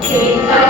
King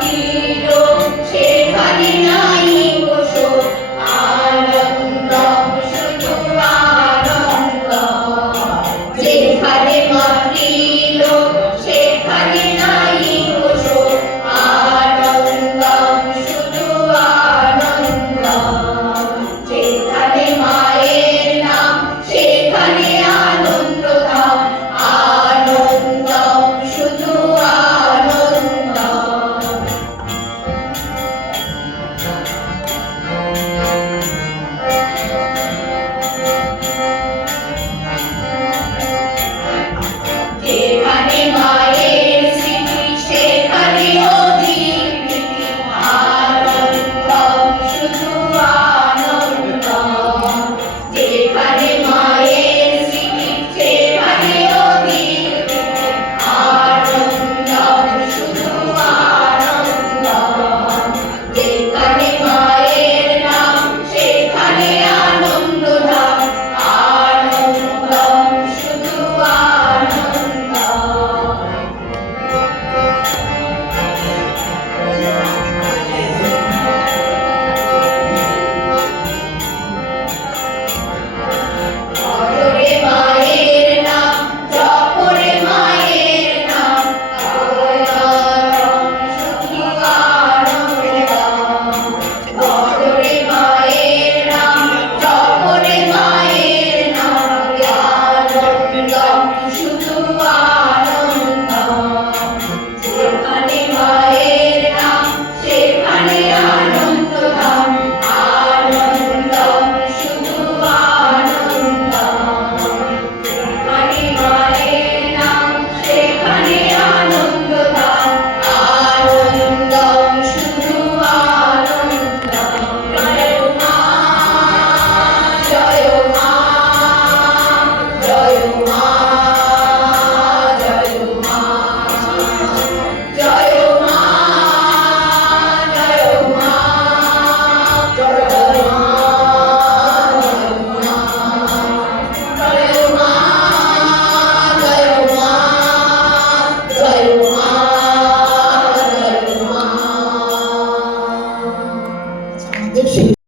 Thank you.